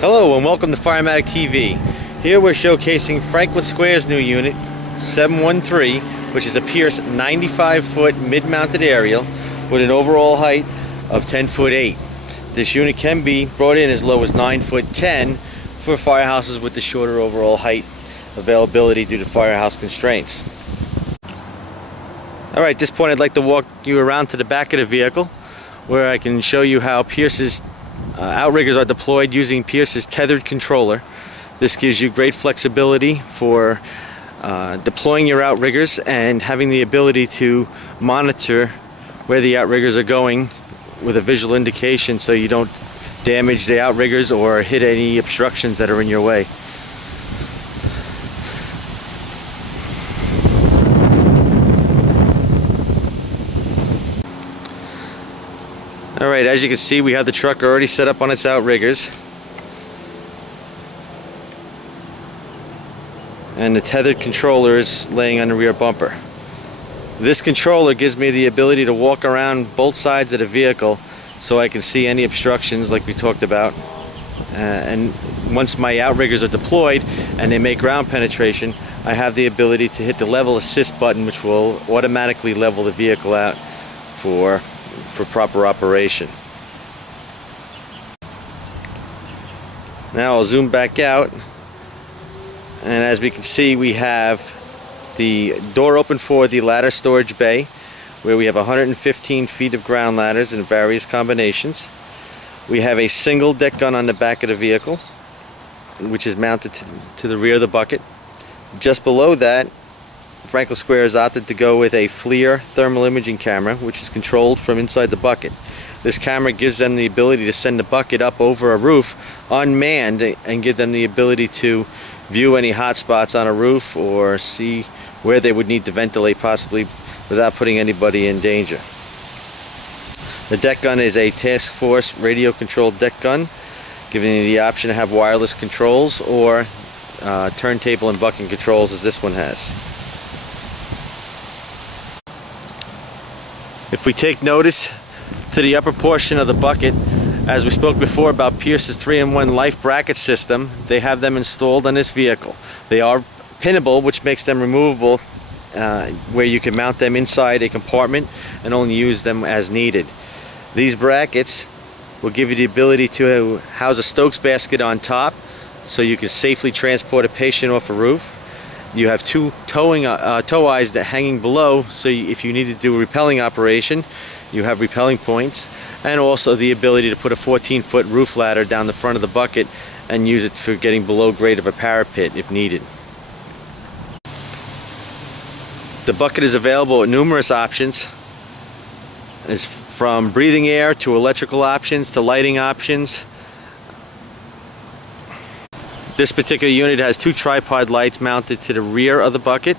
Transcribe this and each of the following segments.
Hello and welcome to Firematic TV. Here we're showcasing Franklin Square's new unit 713, which is a Pierce 95-foot mid-mounted aerial with an overall height of 10'8". This unit can be brought in as low as 9'10" for firehouses with the shorter overall height availability due to firehouse constraints. Alright, at this point I'd like to walk you around to the back of the vehicle where I can show you how Pierce's outriggers are deployed using Pierce's tethered controller. This gives you great flexibility for deploying your outriggers and having the ability to monitor where the outriggers are going with a visual indication so you don't damage the outriggers or hit any obstructions that are in your way. Alright, as you can see, we have the truck already set up on its outriggers. And the tethered controller is laying on the rear bumper. This controller gives me the ability to walk around both sides of the vehicle so I can see any obstructions like we talked about. And once my outriggers are deployed and they make ground penetration, I have the ability to hit the level assist button, which will automatically level the vehicle out for proper operation. Now I'll zoom back out, and as we can see, we have the door open for the ladder storage bay where we have 115 feet of ground ladders in various combinations. We have a single deck gun on the back of the vehicle which is mounted to the rear of the bucket. Just below that, Franklin Square has opted to go with a FLIR thermal imaging camera, which is controlled from inside the bucket. This camera gives them the ability to send the bucket up over a roof unmanned and give them the ability to view any hot spots on a roof or see where they would need to ventilate possibly without putting anybody in danger. The deck gun is a task force radio controlled deck gun, giving you the option to have wireless controls or turntable and bucking controls as this one has. If we take notice to the upper portion of the bucket, as we spoke before about Pierce's 3-in-1 life bracket system, they have them installed on this vehicle. They are pinnable, which makes them removable, where you can mount them inside a compartment and only use them as needed. These brackets will give you the ability to house a Stokes basket on top so you can safely transport a patient off a roof. You have two tow eyes that hanging below, so if you need to do a rappelling operation, you have rappelling points, and also the ability to put a 14-foot roof ladder down the front of the bucket and use it for getting below grade of a parapet if needed. The bucket is available with numerous options. It's from breathing air to electrical options to lighting options. This particular unit has two tripod lights mounted to the rear of the bucket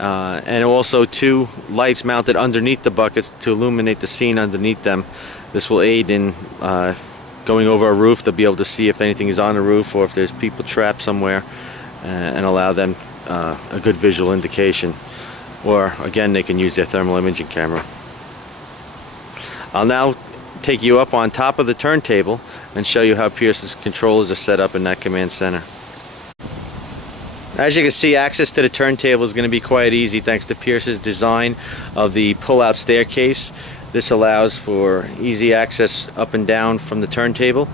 and also two lights mounted underneath the buckets to illuminate the scene underneath them. This will aid in going over a roof. They'll be able to see if anything is on the roof or if there's people trapped somewhere and allow them a good visual indication. Or again, they can use their thermal imaging camera. I'll now take you up on top of the turntable and show you how Pierce's controllers are set up in that command center. As you can see, access to the turntable is going to be quite easy thanks to Pierce's design of the pull-out staircase. This allows for easy access up and down from the turntable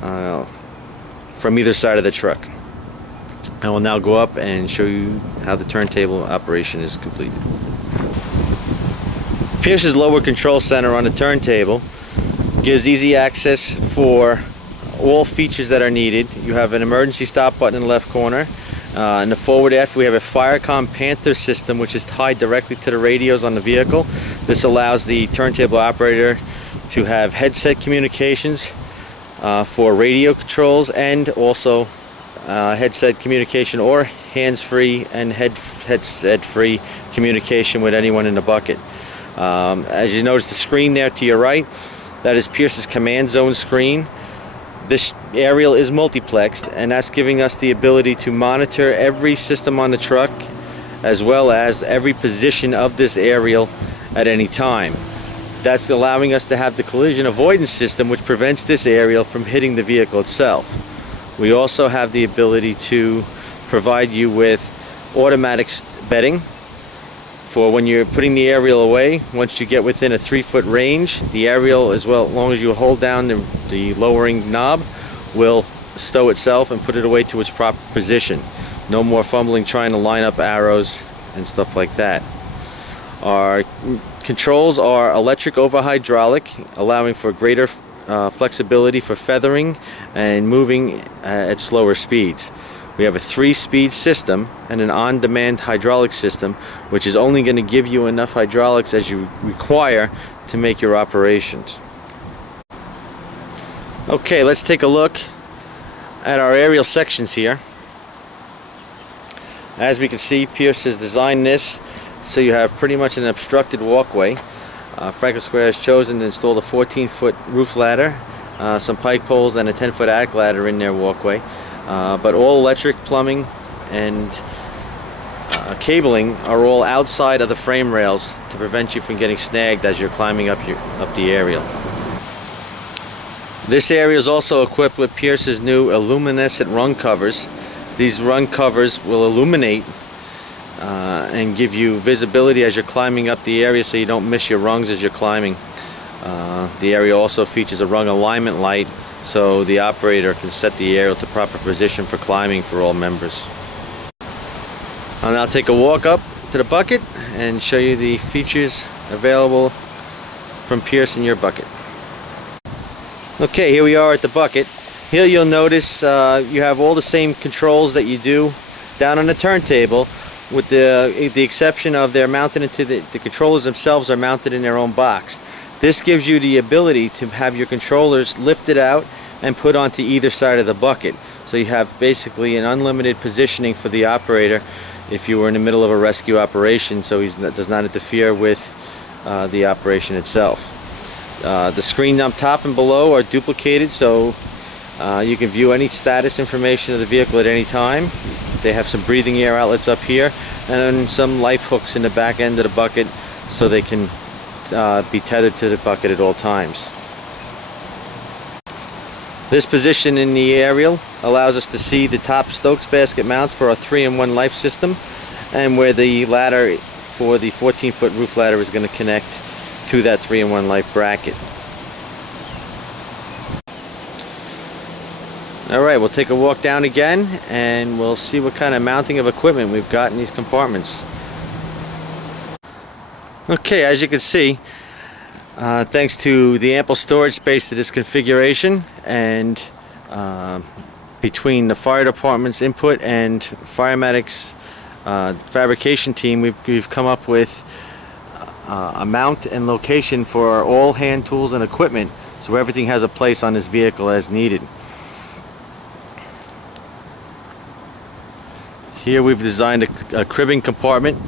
from either side of the truck. I will now go up and show you how the turntable operation is completed. Pierce's lower control center on the turntable gives easy access for all features that are needed. You have an emergency stop button in the left corner. In the forward aft, we have a Firecom Panther system, which is tied directly to the radios on the vehicle. This allows the turntable operator to have headset communications for radio controls and also headset communication or hands-free and headset-free communication with anyone in the bucket. As you notice the screen there to your right, that is Pierce's command zone screen. This aerial is multiplexed, and that's giving us the ability to monitor every system on the truck as well as every position of this aerial at any time. That's allowing us to have the collision avoidance system, which prevents this aerial from hitting the vehicle itself. We also have the ability to provide you with automatic bedding for when you're putting the aerial away. Once you get within a 3-foot range, the aerial, as long as you hold down the lowering knob, will stow itself and put it away to its proper position. No more fumbling trying to line up arrows and stuff like that. Our controls are electric over hydraulic, allowing for greater flexibility for feathering and moving at slower speeds. We have a 3-speed system and an on-demand hydraulic system, which is only going to give you enough hydraulics as you require to make your operations. Okay, let's take a look at our aerial sections here. As we can see, Pierce has designed this so you have pretty much an obstructed walkway. Franklin Square has chosen to install the 14-foot roof ladder, some pike poles, and a 10-foot attic ladder in their walkway. But all electric, plumbing, and cabling are all outside of the frame rails to prevent you from getting snagged as you're climbing up the aerial. This area is also equipped with Pierce's new luminescent rung covers. These rung covers will illuminate and give you visibility as you're climbing up the area, so you don't miss your rungs as you're climbing. The area also features a rung alignment light, so the operator can set the aerial to proper position for climbing for all members. I'll now take a walk up to the bucket and show you the features available from Pierce in your bucket. Okay, here we are at the bucket. Here you'll notice you have all the same controls that you do down on the turntable, with the exception of they're mounted into the controllers themselves are mounted in their own box. This gives you the ability to have your controllers lifted out and put onto either side of the bucket. So you have basically an unlimited positioning for the operator if you were in the middle of a rescue operation, so he does not interfere with the operation itself. The screen up top and below are duplicated, so you can view any status information of the vehicle at any time. They have some breathing air outlets up here, and then some life hooks in the back end of the bucket so they can be tethered to the bucket at all times. This position in the aerial allows us to see the top Stokes basket mounts for our 3-in-1 life system, and where the ladder for the 14-foot roof ladder is going to connect to that 3-in-1 life bracket. Alright, we'll take a walk down again and we'll see what kind of mounting of equipment we've got in these compartments. Okay, as you can see, thanks to the ample storage space to this configuration, and between the fire department's input and Firematic's fabrication team, we've come up with a mount and location for all hand tools and equipment, so everything has a place on this vehicle as needed. Here we've designed a cribbing compartment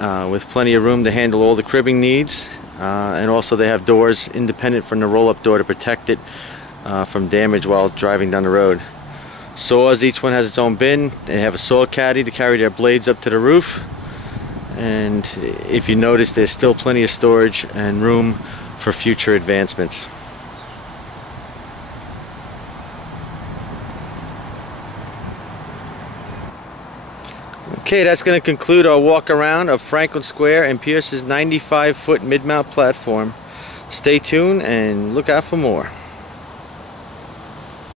with plenty of room to handle all the cribbing needs, and also they have doors independent from the roll-up door to protect it from damage while driving down the road. Saws, each one has its own bin. They have a saw caddy to carry their blades up to the roof, and if you notice, there's still plenty of storage and room for future advancements. Okay, that's going to conclude our walk around of Franklin Square and Pierce's 95-foot mid-mount platform. Stay tuned and look out for more.